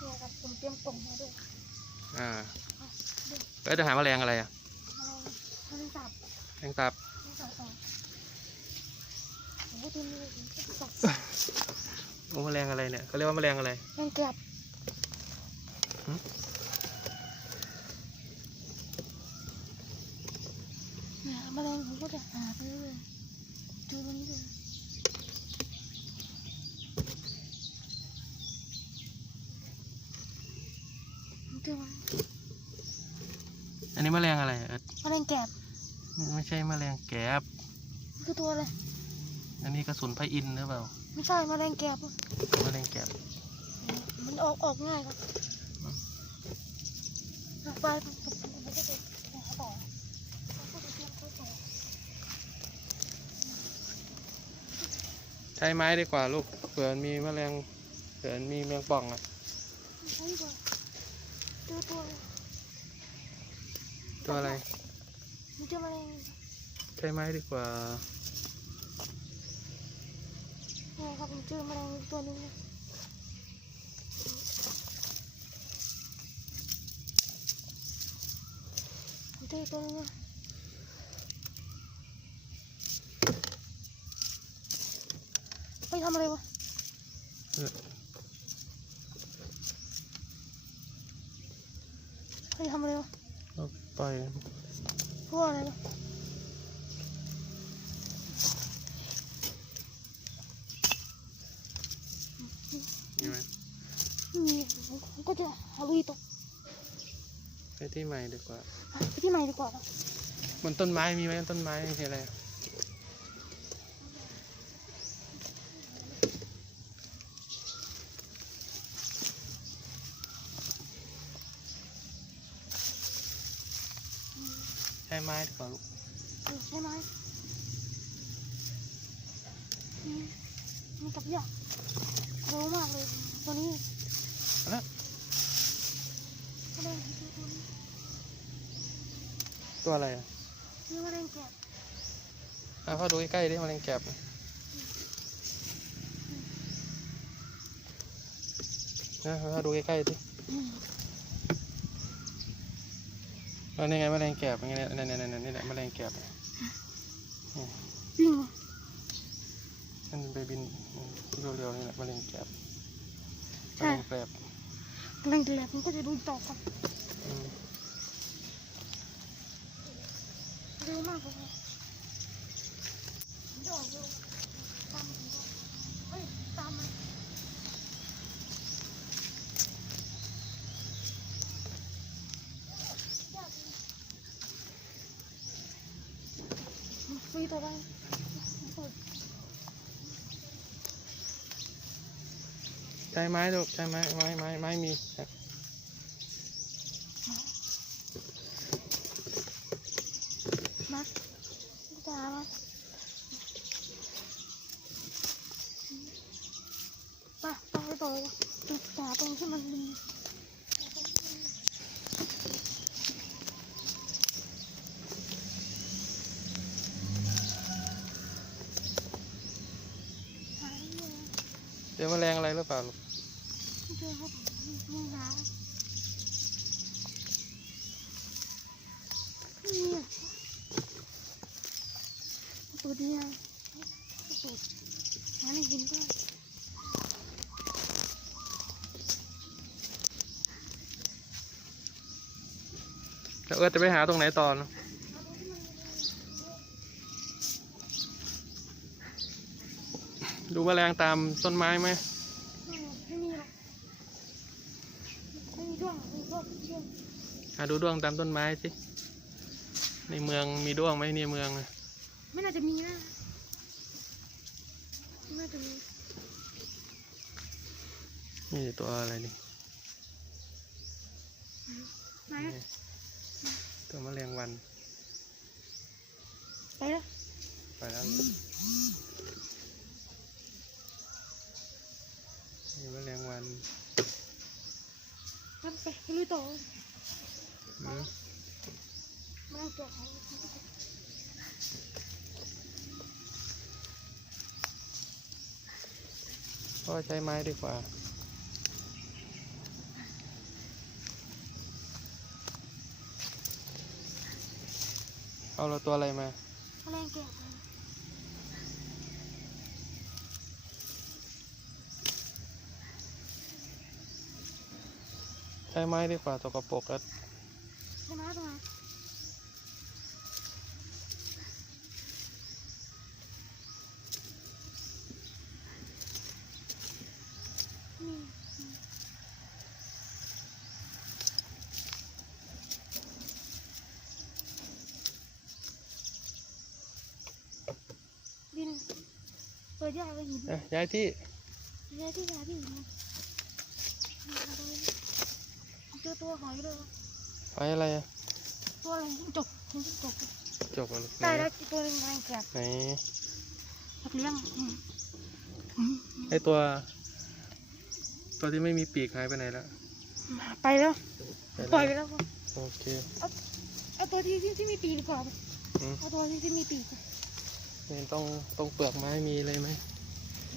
เนี่ยครับผมเตรียมกล่องมาด้วยอ่าอะดูแล้วจะหาแมลงอะไรอะแมลงแมลงสาบแมลงสาบแมลงสาบต่อโอ้โหตัวนี้สองโอ้แมลงอะไรเนี่ยเขาเรียกว่าแมลงอะไรแมงแกรบหืมเนี่ยแมลงผมก็จะหาไปเรื่อยๆดูตรงนี้เลยเจอไหม อั นนี้แมลงอะไรเอิร์ธแมลงแกรบไม่ใช่แมลงแกบมันคือตัวอะไร อันนี้กระสุนพระอินทร์หรือเปล่า ไม่ใช่แมลงแกรบอะแมลงแกบมันออกออกง่ายครับอะไปผมผมผมไม่ได้ไปหาต่อผมก็ไปเตรียมเข้าต่อใช้ไม้ดีกว่าลูกเผื่อมันมีแมลงเผื่อมันมีแมงป่องอะใช่ป่ะเจอตัวอะไร ตัวอะไรมันเจอแมลงใช้ไม้ดีกว่าเนี่ยครับผมเจอแมลงอีกตัวหนึงนะผมเจออีกตัวหนึงนะไปทำอะไรวะ เออ ไปทำอะไรวะ เอาปล่อย เพราะว่าอะไรวะ มีไหม ไม่มี ผมก็จะหาลุยตกไปที่ใหม่ดีกว่าอะไปที่ใหม่ดีกว่านะบนต้นไม้มีไหมต้นไม้มีอะไรอะใช้ไม้ดีกว่าลูกเออใช่ไหมอืมมันกับยากเร็วมากเลยตัวนี้เอาละแมลงตัวนี้ ตัวอะไรอะนี่แมลงแกะอะพ่อดูใกล้ๆดิแมลงแกบนะพ่อดูใกล้ๆดิอืมแล้วนี่ไงแมลงแกบอย่างเงี้ยเนี่ยเนี่ยเนี่ยเนี่ยนี่แหละแมลงแกบจริงเหรอมันไปบินที่เร็วๆนี่แหละแมลงแกบแมลงแกบแมลงแกะ มันก็จะดูต่อกันอื ใช้ไม้ลูกใช้ไม้ไม้ไม้ไม้มีมาจะหามาไปไปไปต่อเลยจุดหาตรงที่มันมี หาไม่เจอ เจอ แมลงอะไรหรือเปล่าลูกไม่เจอครับไม่มีอะตัวเดียวตัวหาไม่กินก็แล้วเอิร์ธจะไปหาตรงไหนต่อนะ ดูแมลงตามต้นไม้ไหมไม่ไม่มีหรอกไม่มีด้วงไม่มีด้วงเชื่อมหาดูด้วงตามต้นไม้สิ ในเมืองมีด้วงไหมในเมืองอะไม่น่าจะมีนะไม่น่าจะมีนี่ตัวอะไรนี่ไหนอะตัวแมลงวันไปแล้วไปแล้ว นี่แมลงวันครับไปลุยต่ออืมมาเก็บของก็ใช้ไม้ดีกว่าเอาเราตัวอะไรมาแมลงแกะ ใช้ไม้ดีกว่าตกปรกแล้วใช่ไหมตรงไหนนี่ดินเปิดยากเลยหินอะย้ายที่เรียที่ย้ายที่หินนะ เจอตัวหอยเลยไว้อะไรอะตัวอะไรจกหินจกจบแล้วไหนได้แล้วตัวหนึงแรงแกะไหนนักเลี้ยงอืมอืมไอตัว ตัวที่ไม่มีปีกหายไปไหนแล้วไปแล้วไปปล่อยแล้วไปแล้ว โอเค เอาตัวที่ที่ที่มีปีกดีกว่าอืม เอาตัวที่ที่มีปีกนี่ต้องต้องเปลือกไม้มีเลยไหม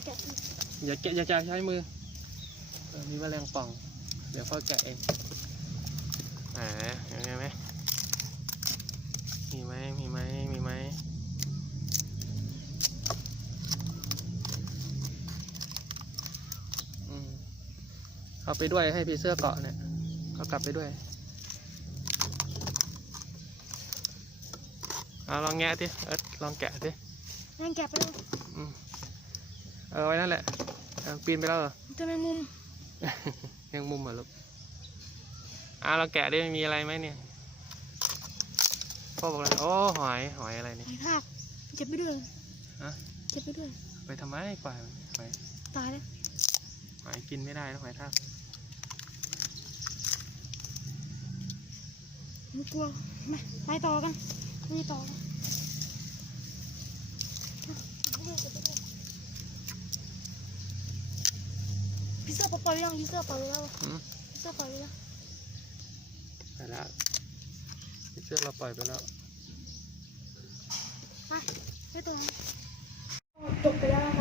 แกะอย่าแกะอย่าจะใช้มือเออมีแมลงป่อง เดี๋ยวพ่อแกะเอง อ่าเห็นไหมมีไหมมีไหมมีไหมอืมเอาไปด้วยให้พี่เสื้อเกาะเนี่ยเอากลับไปด้วยเอาลองแงะดิเอิร์ธลองแกะดิแรงแกะไปแล้วอืมเออไว้นั่นแหละเออปีนไปแล้วเหรอจะเป็นมุม ยังมุมเหรอลูก อะเราแกะได้มีอะไรไหมเนี่ยพ่อบอกเลยโอ้หอยหอยอะไรเนี่ยหอยทากเก็บไปด้วยฮะเก็บไปด้วย ไปทำไมปล่อยมันหอยตายแล้วหอยกินไม่ได้แล้วหอยทากไม่กลัวมาไปต่อกันนี่ต่อกันพี่เสื้อปล่อยไปยังพี่เสื้อปล่อยไปแล้วอืมพี่เสื้อปล่อยไปแล้ว แล้วเชือกเราปล่อยไปแล้ว ไปให้ต่อจบไปแล้ว